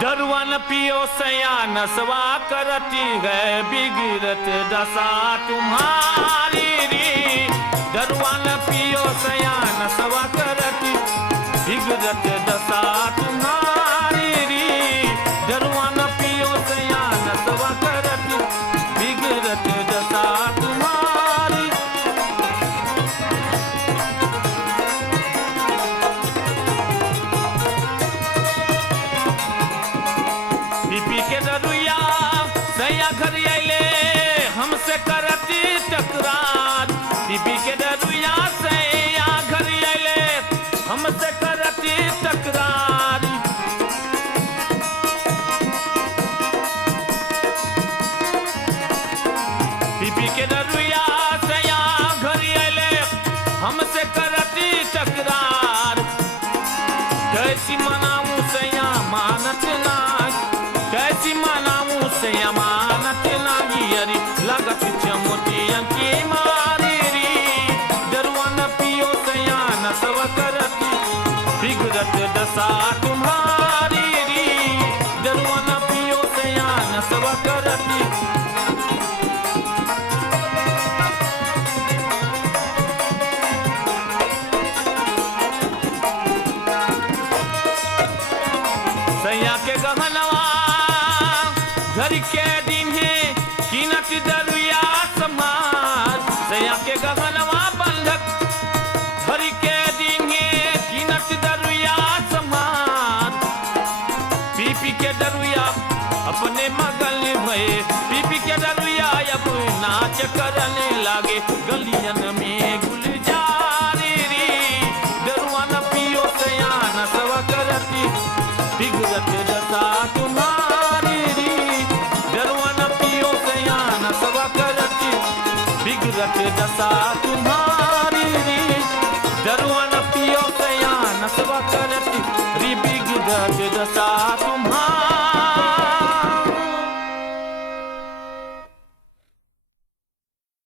दरुआ न पियो सया नसवा करती है बिगड़त दशा तुम्हारी री। दरुआ न पियो सया नसवा करती बिगड़त दशा तुम्हारी री। दरुआ न पियो सया नसवा करती बिगड़त दशा तुम्हारी। पी के दरुया सया घर आइले हमसे करती टकरार। पी के दरुया सया घर आइले हमसे करती टकरार। पी के दरुया सया घर आइले हमसे करती टकरार। कैसी मनाऊं सया मानत ना, कैसी मनाऊं से अमानत लागी अरी लगत चमोटियन की मारी री। दरुआ न पियो सया नसवा करती बिगड़त दशा तुम्हारी री। दरुआ न पियो सया नसवा करती। सया के गहनवा घर के दिन है कीनत दरुया समार। सया के गगनवा बंधक घर के दिन है कीनत दरुया समार। पी के दरुया अपने मगल भये, पी के दरुया अब नाच करने लागे गलियन में गुलजारी री। दरुआ न पियो सया नसवा करती बिगड़त दशा तुम्हारी री। दरुआ न पियो सया नसवा करती बिगड़त दशा तुम्हारी री। दरुआ न पियो सया नसवा करती बिगड़त दशा।